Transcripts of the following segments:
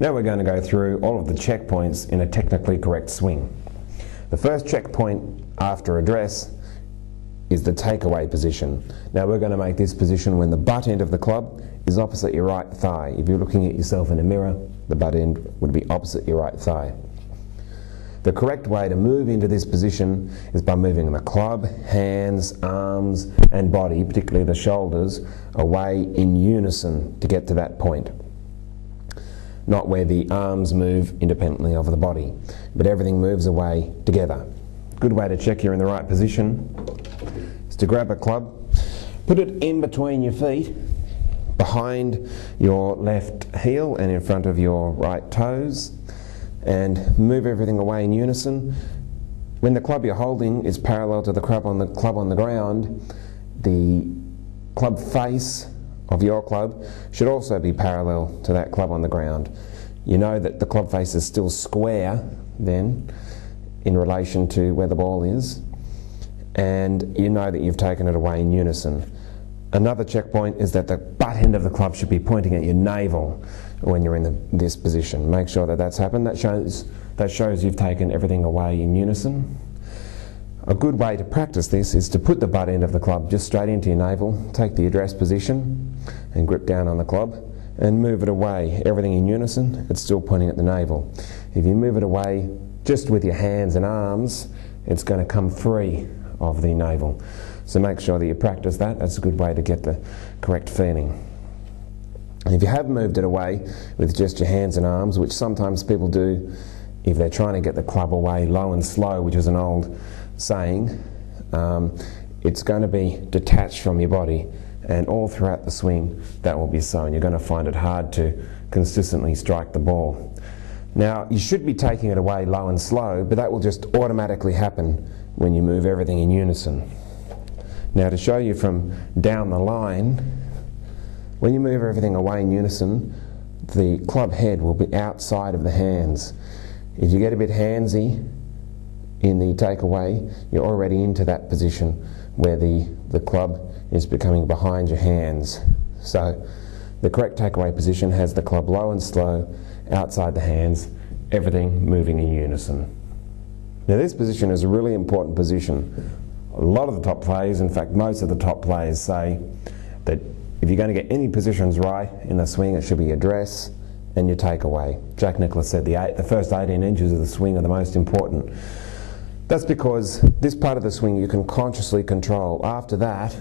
Now we're going to go through all of the checkpoints in a technically correct swing. The first checkpoint after address is the takeaway position. Now we're going to make this position when the butt end of the club is opposite your right thigh. If you're looking at yourself in a mirror, the butt end would be opposite your right thigh. The correct way to move into this position is by moving the club, hands, arms and body, particularly the shoulders, away in unison to get to that point. Not where the arms move independently of the body, but everything moves away together. Good way to check you're in the right position is to grab a club, put it in between your feet, behind your left heel and in front of your right toes, and move everything away in unison. When the club you're holding is parallel to the club on the ground, the club face of your club should also be parallel to that club on the ground. You know that the club face is still square then in relation to where the ball is, and you know that you've taken it away in unison. Another checkpoint is that the butt end of the club should be pointing at your navel when you're in this position. Make sure that that's happened. That shows you've taken everything away in unison. A good way to practice this is to put the butt end of the club just straight into your navel, take the address position and grip down on the club and move it away. Everything in unison, it's still pointing at the navel. If you move it away just with your hands and arms, it's going to come free of the navel. So make sure that you practice that. That's a good way to get the correct feeling. If you have moved it away with just your hands and arms, which sometimes people do if they're trying to get the club away low and slow, which is an old saying, it's going to be detached from your body, and all throughout the swing that will be so, and you're going to find it hard to consistently strike the ball. Now you should be taking it away low and slow, but that will just automatically happen when you move everything in unison. Now to show you from down the line, when you move everything away in unison, the club head will be outside of the hands. If you get a bit handsy in the takeaway, you're already into that position where the club is becoming behind your hands. So the correct takeaway position has the club low and slow, outside the hands, everything moving in unison. Now this position is a really important position. A lot of the top players, in fact most of the top players, say that if you're going to get any positions right in the swing, it should be address and your takeaway. Jack Nicklaus said the first 18 inches of the swing are the most important. That's because this part of the swing you can consciously control. After that,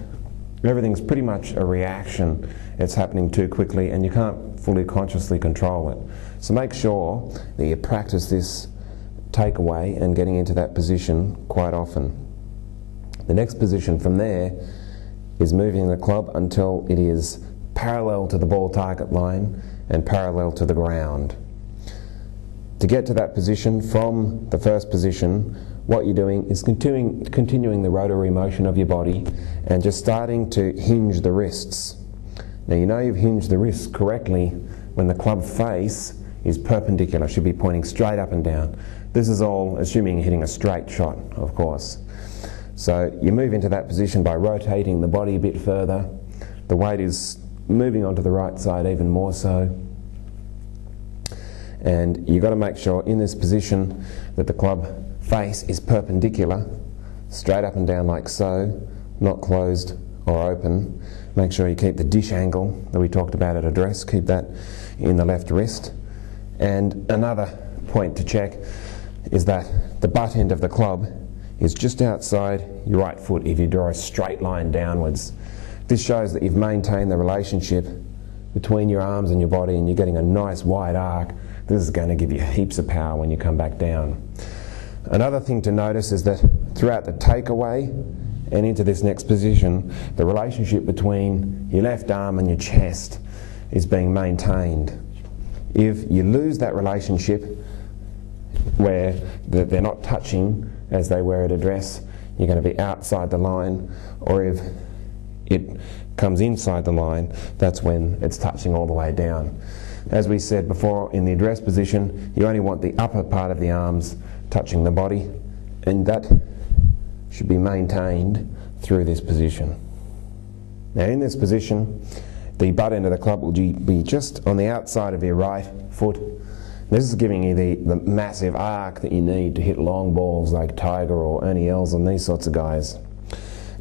everything's pretty much a reaction. It's happening too quickly and you can't fully consciously control it. So make sure that you practice this takeaway and getting into that position quite often. The next position from there is moving the club until it is parallel to the ball target line and parallel to the ground. To get to that position from the first position, what you're doing is continuing the rotary motion of your body and just starting to hinge the wrists. Now you know you've hinged the wrists correctly when the club face is perpendicular, should be pointing straight up and down. This is all assuming you're hitting a straight shot, of course. So you move into that position by rotating the body a bit further. The weight is moving onto the right side even more so. And you've got to make sure in this position that the club face is perpendicular, straight up and down like so, not closed or open. Make sure you keep the dish angle that we talked about at address, keep that in the left wrist. And another point to check is that the butt end of the club is just outside your right foot if you draw a straight line downwards. This shows that you've maintained the relationship between your arms and your body and you're getting a nice wide arc. This is going to give you heaps of power when you come back down. Another thing to notice is that throughout the takeaway and into this next position, the relationship between your left arm and your chest is being maintained. If you lose that relationship where they're not touching as they were at address, you're going to be outside the line, or if it comes inside the line, that's when it's touching all the way down. As we said before, in the address position, you only want the upper part of the arms touching the body, and that should be maintained through this position. Now in this position, the butt end of the club will be just on the outside of your right foot. This is giving you the massive arc that you need to hit long balls like Tiger or Ernie Els and these sorts of guys.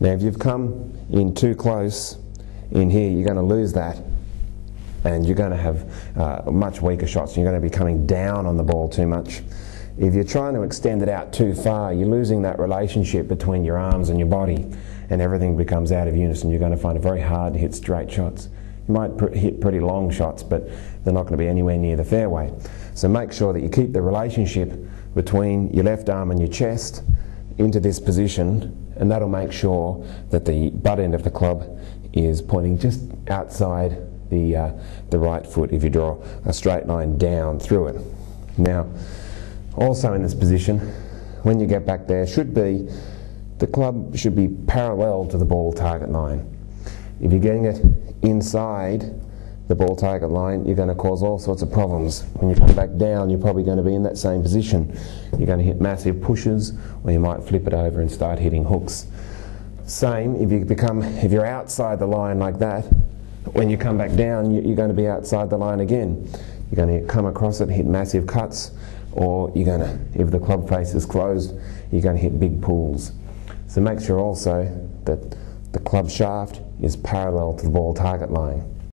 Now if you've come in too close in here, you're going to lose that, and you're going to have much weaker shots. You're going to be coming down on the ball too much. If you're trying to extend it out too far, you're losing that relationship between your arms and your body, and everything becomes out of unison. You're going to find it very hard to hit straight shots. You might hit pretty long shots, but they're not going to be anywhere near the fairway. So make sure that you keep the relationship between your left arm and your chest into this position, and that'll make sure that the butt end of the club is pointing just outside the right foot if you draw a straight line down through it. Now, also in this position, when you get back there, the club should be parallel to the ball target line. If you're getting it inside the ball target line, you're going to cause all sorts of problems. When you come back down, you're probably going to be in that same position. You're going to hit massive pushes, or you might flip it over and start hitting hooks. Same, if you're outside the line like that, when you come back down, you're going to be outside the line again. You're going to come across it, hit massive cuts, or you're going to, if the club face is closed, you're going to hit big pulls. So make sure also that the club shaft is parallel to the ball target line.